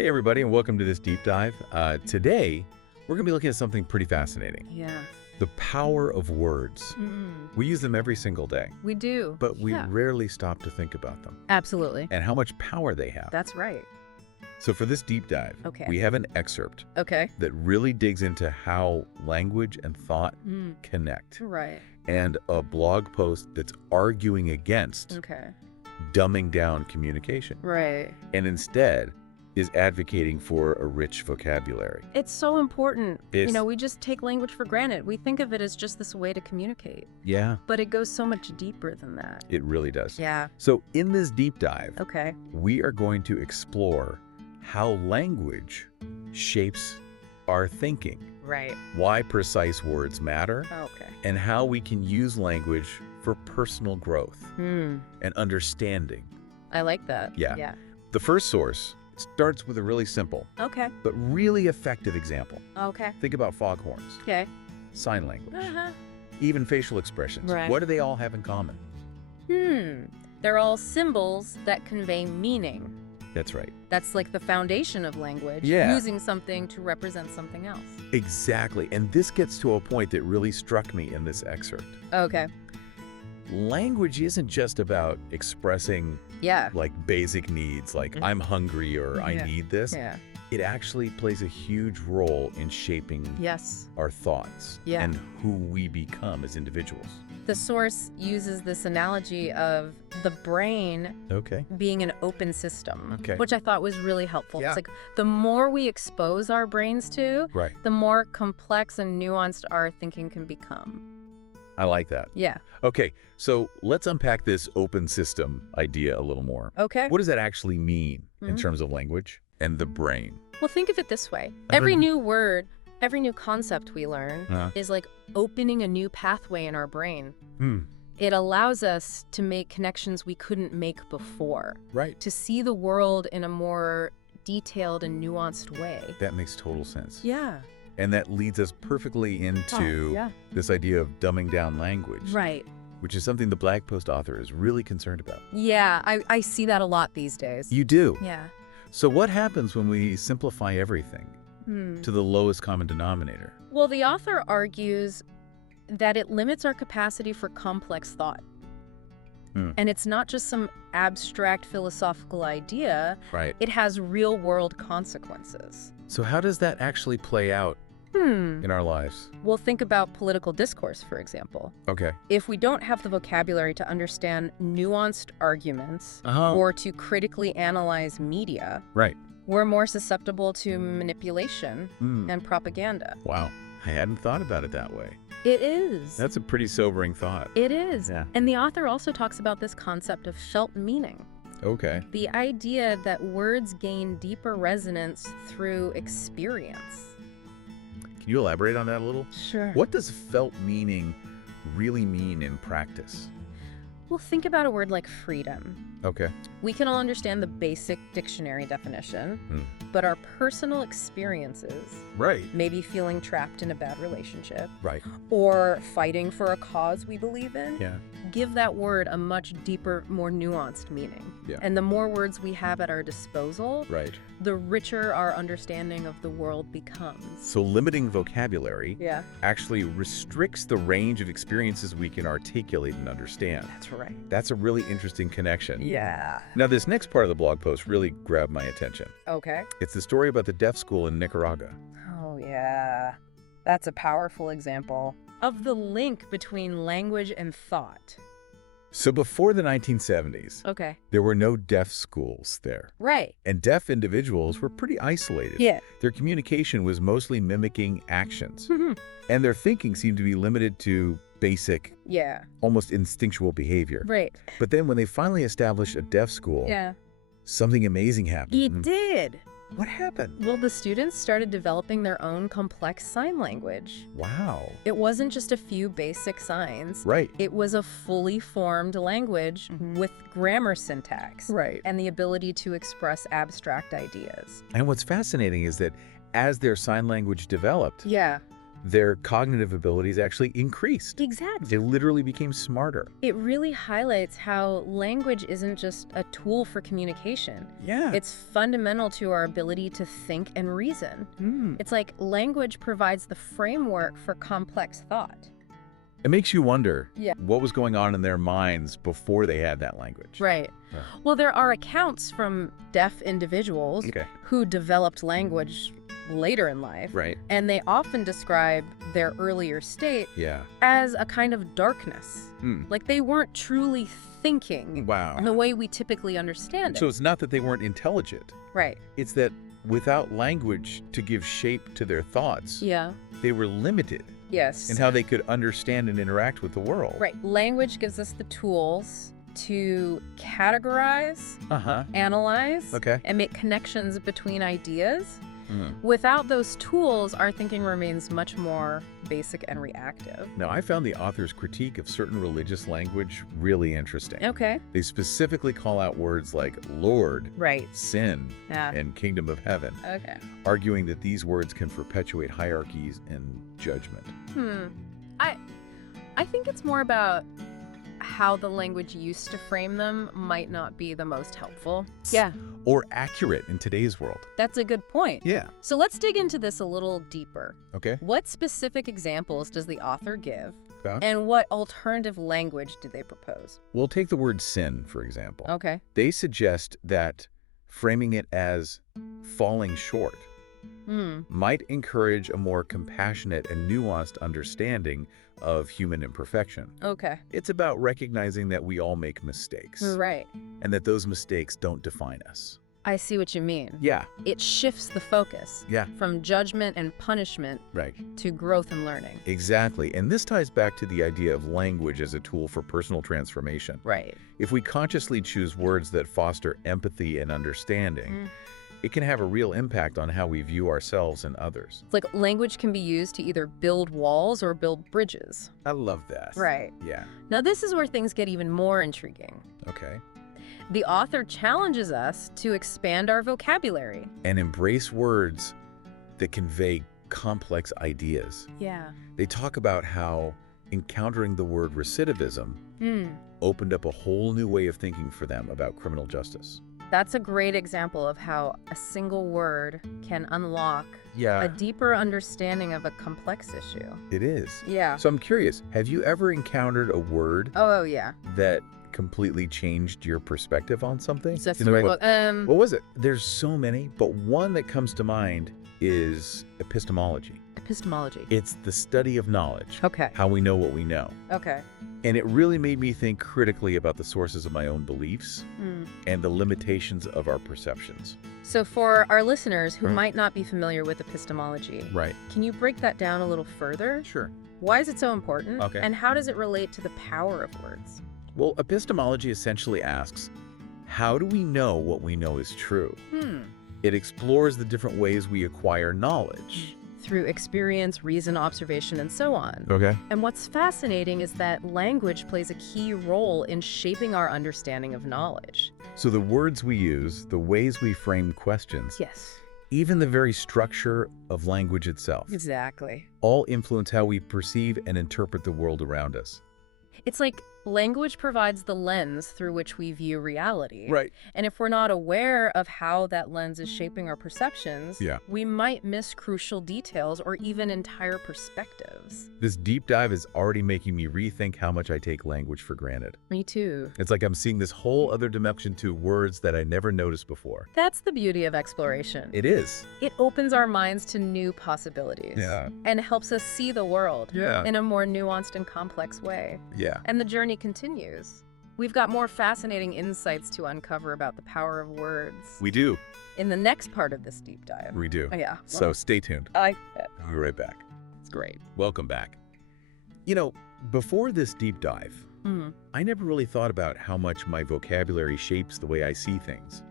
Hey everybody, and welcome to this deep dive. Today, we're going to be looking at something pretty fascinating. Yeah. The power of words. We use them every single day, We do. but we Yeah. rarely stop to think about them Absolutely. and how much power they have. That's right. So for this deep dive, Okay. we have an excerpt Okay. that really digs into how language and thought connect, Right. and a blog post that's arguing against Okay. dumbing down communication, Right. and instead is advocating for a rich vocabulary. It's so important. It's- We just take language for granted. We think of it as just this way to communicate, Yeah, but it goes so much deeper than that. it really does. Yeah. So in this deep dive, Okay. we are going to explore how language shapes our thinking, Right. why precise words matter, Okay. and how we can use language for personal growth and understanding. I like that. Yeah. Yeah. The first source starts with a really simple Okay. but really effective example. Okay. Think about foghorns, Okay. sign language, Uh-huh. even facial expressions. Right. What do they all have in common? They're all symbols that convey meaning. That's right. That's like the foundation of language. Yeah. Using something to represent something else. Exactly. And this gets to a point that really struck me in this excerpt. Okay. Language isn't just about expressing Yeah. like basic needs, like I'm hungry or I Yeah. need this. Yeah. It actually plays a huge role in shaping Yes. our thoughts Yeah. and who we become as individuals. The source uses this analogy of the brain Okay. being an open system, Okay. which I thought was really helpful. Yeah. It's like the more we expose our brains to, Right. the more complex and nuanced our thinking can become. I like that. Yeah. Okay, so let's unpack this open system idea a little more. Okay. What does that actually mean in Mhm. terms of language and the brain? Well, think of it this way. Uh-huh. Every new word, every new concept we learn Uh-huh. is like opening a new pathway in our brain. Hmm. It allows us to make connections we couldn't make before, Right. to see the world in a more detailed and nuanced way. That makes total sense. Yeah. And that leads us perfectly into yeah. this idea of dumbing down language, Right. which is something the blog post author is really concerned about. Yeah, I see that a lot these days. You do. Yeah. So what happens when we simplify everything to the lowest common denominator? Well, the author argues that it limits our capacity for complex thought. And it's not just some abstract philosophical idea, Right. it has real-world consequences. So how does that actually play out in our lives? Well, think about political discourse, for example. Okay. If we don't have the vocabulary to understand nuanced arguments Uh-huh. or to critically analyze media, Right. we're more susceptible to manipulation and propaganda. Wow. I hadn't thought about it that way. It is. That's a pretty sobering thought. It is. Yeah. And the author also talks about this concept of felt meaning. Okay. The idea that words gain deeper resonance through experience. Can you elaborate on that a little? Sure. What does felt meaning really mean in practice? Well, think about a word like freedom. Okay. We can all understand the basic dictionary definition, but our personal experiences, Right. maybe feeling trapped in a bad relationship Right. or fighting for a cause we believe in, Yeah. give that word a much deeper, more nuanced meaning. Yeah. And the more words we have at our disposal, Right. the richer our understanding of the world becomes. So limiting vocabulary Yeah, actually restricts the range of experiences we can articulate and understand. that's right. That's a really interesting connection. Yeah. Now, this next part of the blog post really grabbed my attention. Okay. It's the story about the deaf school in Nicaragua. Oh, yeah. That's a powerful example of the link between language and thought. So before the 1970s, Okay. there were no deaf schools there. Right. And deaf individuals were pretty isolated. Yeah. Their communication was mostly mimicking actions. And their thinking seemed to be limited to basic, Yeah. almost instinctual behavior. Right. But then when they finally established a deaf school, Yeah. something amazing happened. It did. What happened? Well, the students started developing their own complex sign language. Wow. It wasn't just a few basic signs. Right. It was a fully formed language with grammar syntax. Right. And the ability to express abstract ideas. And what's fascinating is that as their sign language developed, Yeah. their cognitive abilities actually increased. Exactly. They literally became smarter. It really highlights how language isn't just a tool for communication. Yeah. It's fundamental to our ability to think and reason. It's like language provides the framework for complex thought. It makes you wonder Yeah. what was going on in their minds before they had that language. Right. Yeah. Well, there are accounts from deaf individuals Okay. who developed language later in life. Right. And they often describe their earlier state Yeah. as a kind of darkness. Like they weren't truly thinking Wow. the way we typically understand it. So it's not that they weren't intelligent. Right. It's that without language to give shape to their thoughts, Yeah. they were limited Yes. in how they could understand and interact with the world. Right. Language gives us the tools to categorize, Uh-huh. analyze, Okay. and make connections between ideas. Mm. Without those tools, our thinking remains much more basic and reactive. Now, I found the author's critique of certain religious language really interesting. Okay. They specifically call out words like Lord, Right. sin, Yeah. and kingdom of heaven, Okay. arguing that these words can perpetuate hierarchies and judgment. I think it's more about how the language used to frame them might not be the most helpful. Yeah, Or accurate in today's world. that's a good point. Yeah. So let's dig into this a little deeper. Okay. What specific examples does the author give, Yeah. and what alternative language do they propose? We'll take the word sin, for example. Okay. They suggest that framing it as falling short might encourage a more compassionate and nuanced understanding of human imperfection. Okay. It's about recognizing that we all make mistakes Right. and that those mistakes don't define us. I see what you mean. Yeah. It shifts the focus Yeah. from judgment and punishment Right. to growth and learning. Exactly. And this ties back to the idea of language as a tool for personal transformation. Right. If we consciously choose words that foster empathy and understanding, it can have a real impact on how we view ourselves and others. It's like language can be used to either build walls or build bridges. I love that. Right. Yeah. Now, this is where things get even more intriguing. Okay. The author challenges us to expand our vocabulary. And embrace words that convey complex ideas. Yeah. They talk about how encountering the word recidivism opened up a whole new way of thinking for them about criminal justice. That's a great example of how a single word can unlock Yeah. a deeper understanding of a complex issue. It is. Yeah. So I'm curious, have you ever encountered a word Oh, yeah. that completely changed your perspective on something? That's You know, what, what was it? There's so many, but one that comes to mind is epistemology. epistemology. It's the study of knowledge, Okay. how we know what we know. Okay. And it really made me think critically about the sources of my own beliefs and the limitations of our perceptions. So for our listeners who Mhm. might not be familiar with epistemology, Right. can you break that down a little further? Sure. Why is it so important? Okay. And how does it relate to the power of words? Well, epistemology essentially asks, how do we know what we know is true? It explores the different ways we acquire knowledge. Through experience, reason, observation, and so on. Okay. And what's fascinating is that language plays a key role in shaping our understanding of knowledge. So the words we use, the ways we frame questions, Yes. even the very structure of language itself, Exactly. all influence how we perceive and interpret the world around us. It's like language provides the lens through which we view reality. Right. And if we're not aware of how that lens is shaping our perceptions, Yeah. we might miss crucial details or even entire perspectives. This deep dive is already making me rethink how much I take language for granted. Me too. It's like I'm seeing this whole other dimension to words that I never noticed before. That's the beauty of exploration. It is. It opens our minds to new possibilities. Yeah. And helps us see the world Yeah. in a more nuanced and complex way. Yeah. And the journey continues. We've got more fascinating insights to uncover about the power of words We do. in the next part of this deep dive. We do. Oh, yeah. So stay tuned. I like that. We'll be right back. It's great. Welcome back. You know, before this deep dive, I never really thought about how much my vocabulary shapes the way I see things.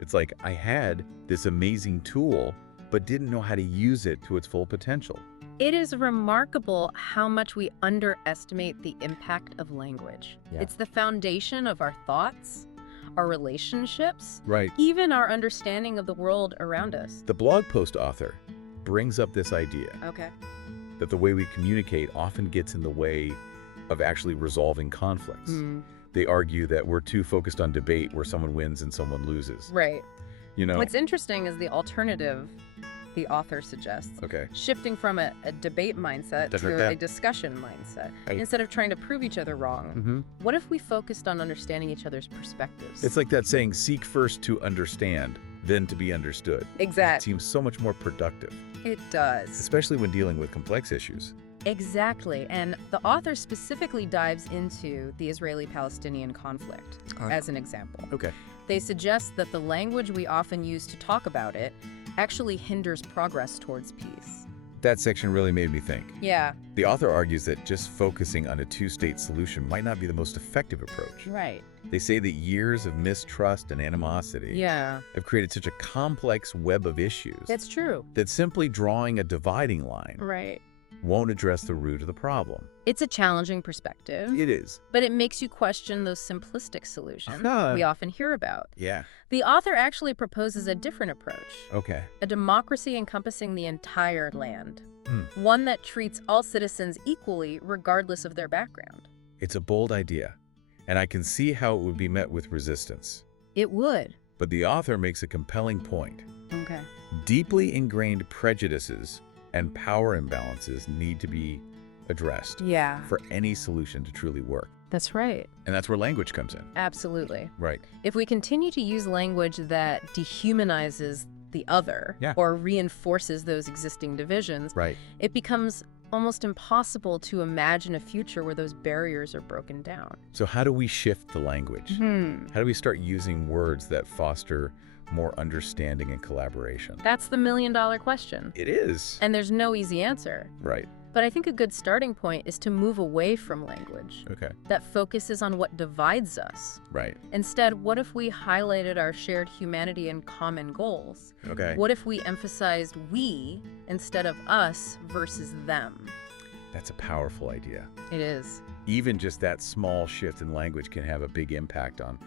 It's like I had this amazing tool, but didn't know how to use it to its full potential. It is remarkable how much we underestimate the impact of language. Yeah. It's the foundation of our thoughts, our relationships, Right. even our understanding of the world around us. The blog post author brings up this idea. Okay. that the way we communicate often gets in the way of actually resolving conflicts. They argue that we're too focused on debate where someone wins and someone loses. Right. You know? What's interesting is the alternative the author suggests. Okay. Shifting from a debate mindset to a discussion mindset. Instead of trying to prove each other wrong, what if we focused on understanding each other's perspectives? It's like that saying, seek first to understand, then to be understood. Exactly. It seems so much more productive. It does. Especially when dealing with complex issues. Exactly. And the author specifically dives into the Israeli-Palestinian conflict as an example. Okay. They suggest that the language we often use to talk about it actually hinders progress towards peace. That section really made me think. Yeah. The author argues that just focusing on a two-state solution might not be the most effective approach. Right. They say that years of mistrust and animosity have created such a complex web of issues. That's true. That simply drawing a dividing line won't address the root of the problem. It's a challenging perspective. It is. But it makes you question those simplistic solutions we often hear about. Yeah. The author actually proposes a different approach. Okay. A democracy encompassing the entire land. One that treats all citizens equally regardless of their background. It's a bold idea, and I can see how it would be met with resistance. It would. But the author makes a compelling point. Okay. Deeply ingrained prejudices and power imbalances need to be addressed for any solution to truly work. That's right. And that's where language comes in. Absolutely. Right. If we continue to use language that dehumanizes the other or reinforces those existing divisions, it becomes almost impossible to imagine a future where those barriers are broken down. So how do we shift the language? How do we start using words that foster more understanding and collaboration? That's the million-dollar question. It is. And there's no easy answer. Right. But I think a good starting point is to move away from language that focuses on what divides us. Right. Instead, what if we highlighted our shared humanity and common goals? Okay. What if we emphasized we instead of us versus them? That's a powerful idea. It is. Even just that small shift in language can have a big impact on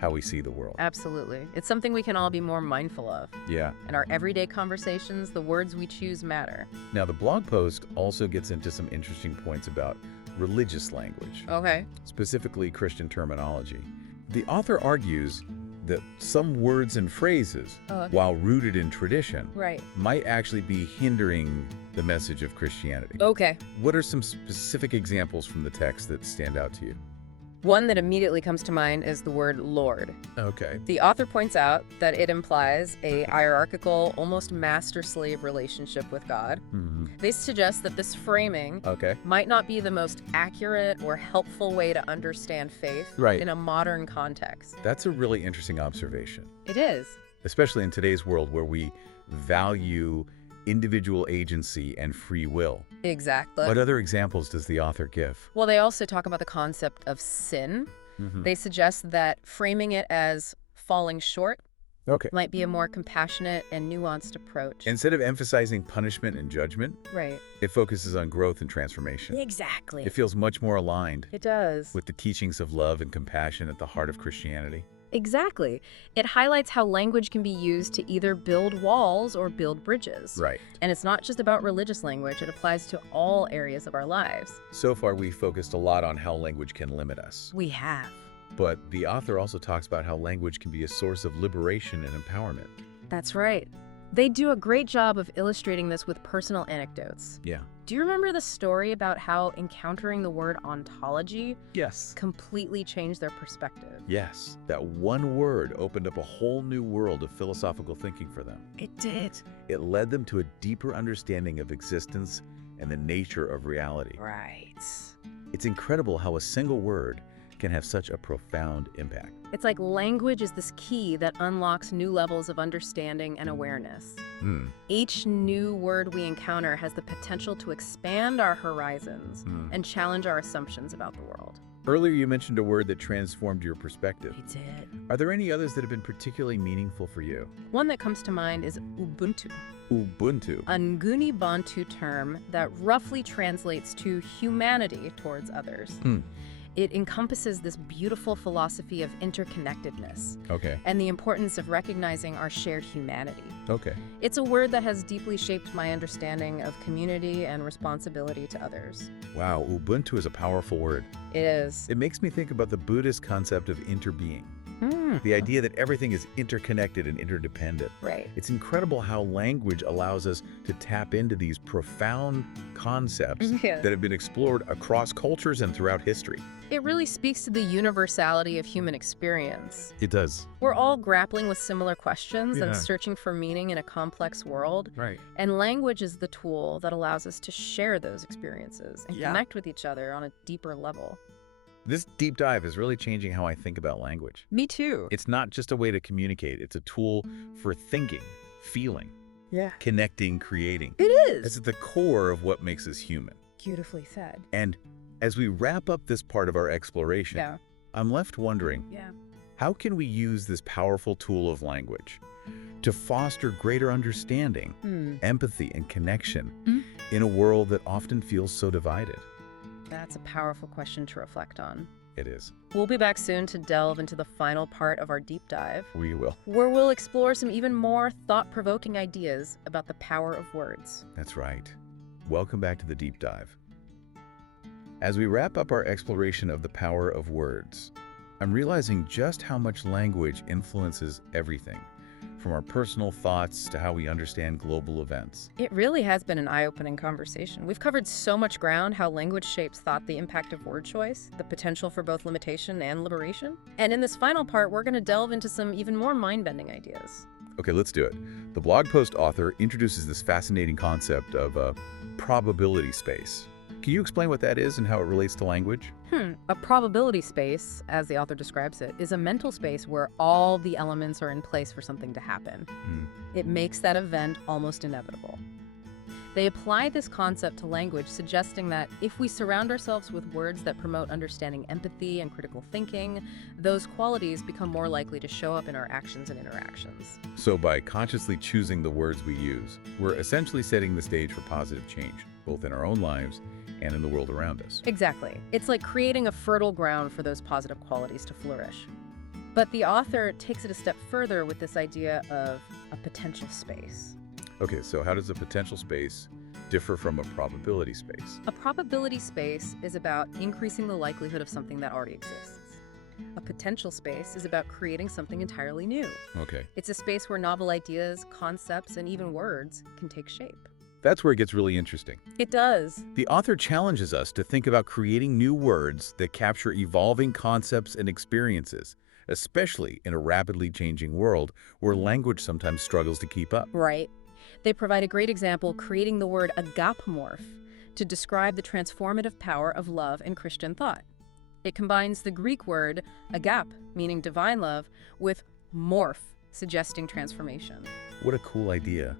how we see the world. Absolutely. It's something we can all be more mindful of. Yeah. In our everyday conversations, the words we choose matter. Now, the blog post also gets into some interesting points about religious language. Okay. Specifically Christian terminology. The author argues that some words and phrases, while rooted in tradition, might actually be hindering the message of Christianity. Okay. What are some specific examples from the text that stand out to you? One that immediately comes to mind is the word Lord. Okay. The author points out that it implies a hierarchical, almost master-slave relationship with God. They suggest that this framing might not be the most accurate or helpful way to understand faith in a modern context. That's a really interesting observation. It is. Especially in today's world where we value individual agency and free will. Exactly. What other examples does the author give? Well, they also talk about the concept of sin. They suggest that framing it as falling short might be a more compassionate and nuanced approach. Instead of emphasizing punishment and judgment, it focuses on growth and transformation. Exactly. It feels much more aligned. It does. With the teachings of love and compassion at the heart of Christianity. Exactly. It highlights how language can be used to either build walls or build bridges. Right. And it's not just about religious language, it applies to all areas of our lives. So far, we focused a lot on how language can limit us. We have. But the author also talks about how language can be a source of liberation and empowerment. That's right. They do a great job of illustrating this with personal anecdotes. Yeah. Do you remember the story about how encountering the word ontology completely changed their perspective? Yes. That one word opened up a whole new world of philosophical thinking for them. It did. It led them to a deeper understanding of existence and the nature of reality. Right. It's incredible how a single word can have such a profound impact. It's like language is this key that unlocks new levels of understanding and awareness. Each new word we encounter has the potential to expand our horizons and challenge our assumptions about the world. Earlier you mentioned a word that transformed your perspective. I did. Are there any others that have been particularly meaningful for you? One that comes to mind is Ubuntu. Ubuntu. A Nguni Bantu term that roughly translates to humanity towards others. It encompasses this beautiful philosophy of interconnectedness. Okay. And the importance of recognizing our shared humanity. Okay. It's a word that has deeply shaped my understanding of community and responsibility to others. Wow, Ubuntu is a powerful word. It is. It makes me think about the Buddhist concept of interbeing. The idea that everything is interconnected and interdependent. Right. It's incredible how language allows us to tap into these profound concepts that have been explored across cultures and throughout history. It really speaks to the universality of human experience. It does. We're all grappling with similar questions and searching for meaning in a complex world. Right. And language is the tool that allows us to share those experiences and connect with each other on a deeper level. This deep dive is really changing how I think about language. Me too. It's not just a way to communicate. It's a tool for thinking, feeling, connecting, creating. It is. It's at the core of what makes us human. Beautifully said. And as we wrap up this part of our exploration, I'm left wondering, how can we use this powerful tool of language to foster greater understanding, empathy, and connection in a world that often feels so divided? That's a powerful question to reflect on. It is. We'll be back soon to delve into the final part of our deep dive. We will. Where we'll explore some even more thought-provoking ideas about the power of words. That's right. Welcome back to the deep dive. As we wrap up our exploration of the power of words, I'm realizing just how much language influences everything, from our personal thoughts to how we understand global events. It really has been an eye-opening conversation. We've covered so much ground: how language shapes thought, the impact of word choice, the potential for both limitation and liberation. And in this final part, we're going to delve into some even more mind-bending ideas. Okay, let's do it. The blog post author introduces this fascinating concept of a probability space. Can you explain what that is and how it relates to language? A probability space, as the author describes it, is a mental space where all the elements are in place for something to happen. It makes that event almost inevitable. They apply this concept to language, suggesting that if we surround ourselves with words that promote understanding, empathy, and critical thinking, those qualities become more likely to show up in our actions and interactions. So by consciously choosing the words we use, we're essentially setting the stage for positive change, both in our own lives and in the world around us. Exactly. It's like creating a fertile ground for those positive qualities to flourish. But the author takes it a step further with this idea of a potential space. Okay, so how does a potential space differ from a probability space? A probability space is about increasing the likelihood of something that already exists. A potential space is about creating something entirely new. Okay. It's a space where novel ideas, concepts, and even words can take shape. That's where it gets really interesting. It does. The author challenges us to think about creating new words that capture evolving concepts and experiences, especially in a rapidly changing world where language sometimes struggles to keep up. Right. They provide a great example, creating the word agapomorph to describe the transformative power of love in Christian thought. It combines the Greek word agap, meaning divine love, with morph, suggesting transformation. What a cool idea.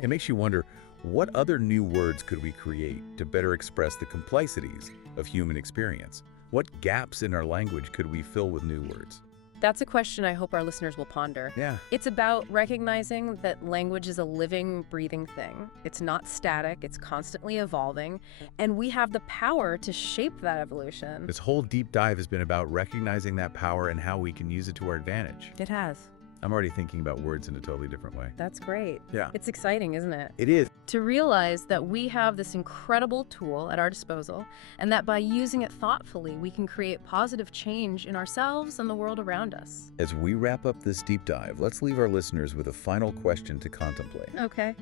It makes you wonder, what other new words could we create to better express the complexities of human experience? What gaps in our language could we fill with new words? That's a question I hope our listeners will ponder. Yeah. It's about recognizing that language is a living, breathing thing. It's not static, it's constantly evolving, and we have the power to shape that evolution. This whole deep dive has been about recognizing that power and how we can use it to our advantage. It has. I'm already thinking about words in a totally different way. That's great. Yeah. It's exciting, isn't it? It is. To realize that we have this incredible tool at our disposal, and that by using it thoughtfully, we can create positive change in ourselves and the world around us. As we wrap up this deep dive, let's leave our listeners with a final question to contemplate. Okay.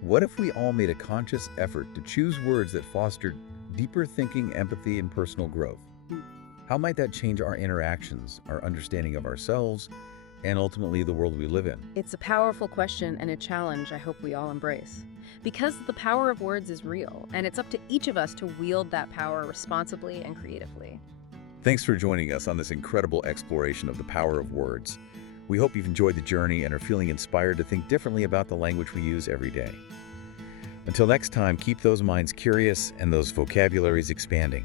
What if we all made a conscious effort to choose words that fostered deeper thinking, empathy, and personal growth? How might that change our interactions, our understanding of ourselves, and ultimately the world we live in? It's a powerful question and a challenge I hope we all embrace. Because the power of words is real, and it's up to each of us to wield that power responsibly and creatively. Thanks for joining us on this incredible exploration of the power of words. We hope you've enjoyed the journey and are feeling inspired to think differently about the language we use every day. Until next time, keep those minds curious and those vocabularies expanding.